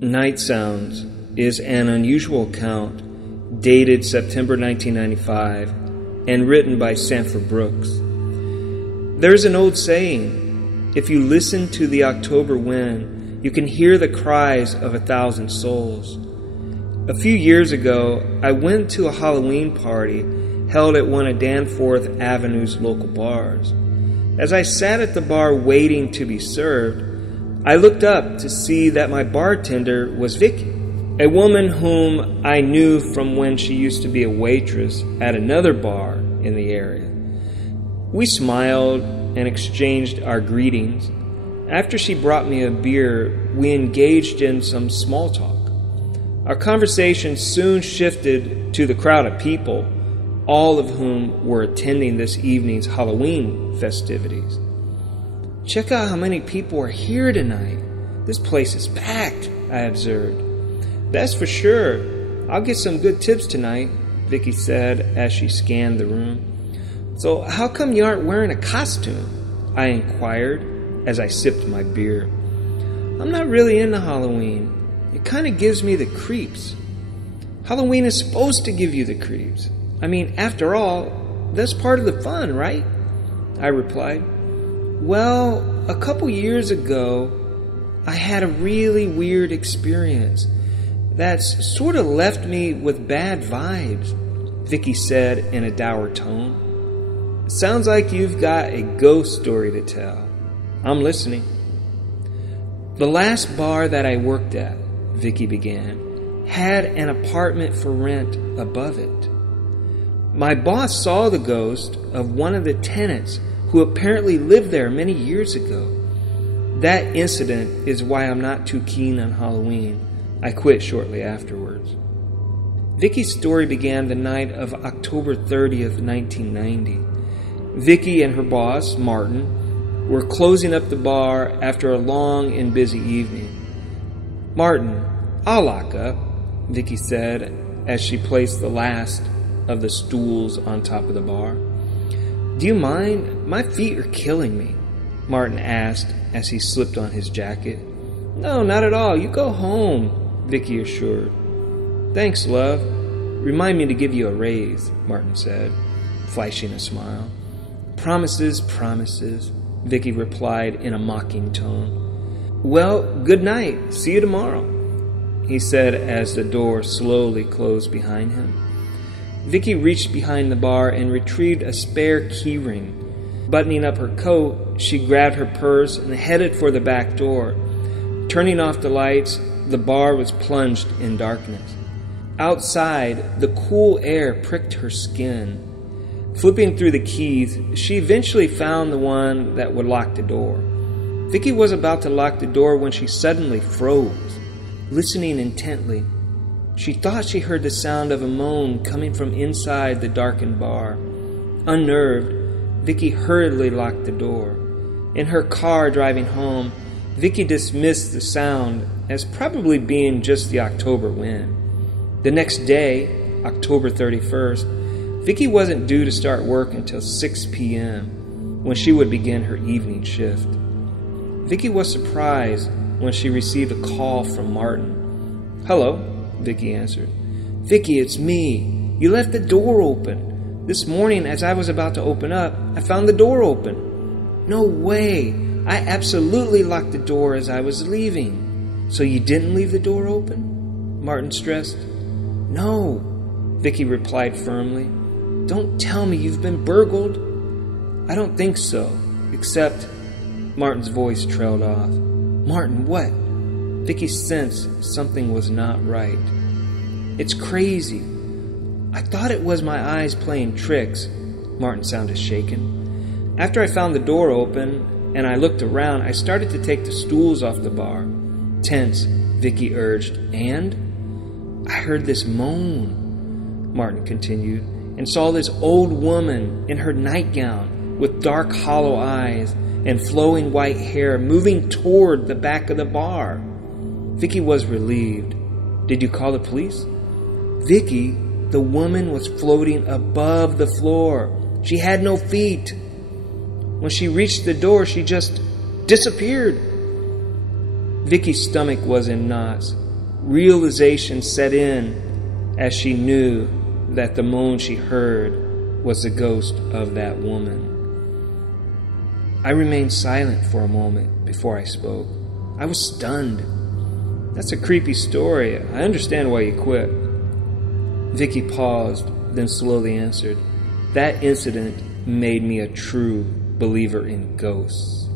Night Sounds is an unusual account dated September 1995 and written by Sanford Brooks. There's an old saying, if you listen to the October wind, you can hear the cries of 1,000 souls. A few years ago, I went to a Halloween party held at one of Danforth Avenue's local bars. As I sat at the bar waiting to be served, I looked up to see that my bartender was Viki, a woman whom I knew from when she used to be a waitress at another bar in the area. We smiled and exchanged our greetings. After she brought me a beer, we engaged in some small talk. Our conversation soon shifted to the crowd of people, all of whom were attending this evening's Halloween festivities. "Check out how many people are here tonight. This place is packed," I observed. "That's for sure. I'll get some good tips tonight," Viki said as she scanned the room. "So how come you aren't wearing a costume?" I inquired as I sipped my beer. "I'm not really into Halloween. It kind of gives me the creeps." "Halloween is supposed to give you the creeps. I mean, after all, that's part of the fun, right?" I replied. "Well, a couple years ago, I had a really weird experience that's sort of left me with bad vibes," Viki said in a dour tone. "Sounds like you've got a ghost story to tell. I'm listening." "The last bar that I worked at," Viki began, "had an apartment for rent above it. My boss saw the ghost of one of the tenants who apparently lived there many years ago. That incident is why I'm not too keen on Halloween. I quit shortly afterwards." Viki's story began the night of October 30th, 1990. Viki and her boss, Martin, were closing up the bar after a long and busy evening. "Martin, I'll lock up," Viki said as she placed the last of the stools on top of the bar. "Do you mind? My feet are killing me," Martin asked as he slipped on his jacket. "No, not at all. You go home," Viki assured. "Thanks, love. Remind me to give you a raise," Martin said, flashing a smile. "Promises, promises," Viki replied in a mocking tone. "Well, good night. See you tomorrow," he said as the door slowly closed behind him. Viki reached behind the bar and retrieved a spare key ring. Buttoning up her coat, she grabbed her purse and headed for the back door. Turning off the lights, the bar was plunged in darkness. Outside, the cool air pricked her skin. Flipping through the keys, she eventually found the one that would lock the door. Viki was about to lock the door when she suddenly froze, listening intently. She thought she heard the sound of a moan coming from inside the darkened bar. Unnerved, Viki hurriedly locked the door. In her car driving home, Viki dismissed the sound as probably being just the October wind. The next day, October 31st, Viki wasn't due to start work until 6 p.m., when she would begin her evening shift. Viki was surprised when she received a call from Martin. "Hello," Viki answered. "Viki, it's me. You left the door open. This morning, as I was about to open up, I found the door open." "No way. I absolutely locked the door as I was leaving." "So you didn't leave the door open?" Martin stressed. "No," Viki replied firmly. "Don't tell me you've been burgled." "I don't think so, except..." Martin's voice trailed off. "Martin, what?" Viki sensed something was not right. "It's crazy. I thought it was my eyes playing tricks." Martin sounded shaken. "After I found the door open and I looked around, I started to take the stools off the bar." Tense, Viki urged, "And?" "I heard this moan," Martin continued, "and saw this old woman in her nightgown with dark hollow eyes and flowing white hair moving toward the back of the bar." Viki was relieved. "Did you call the police?" "Viki, the woman was floating above the floor. She had no feet. When she reached the door, she just disappeared." Viki's stomach was in knots. realization set in as she knew that the moan she heard was the ghost of that woman. I remained silent for a moment before I spoke. I was stunned. That's a creepy story. I understand why you quit. Viki paused, then slowly answered, that incident made me a true believer in ghosts.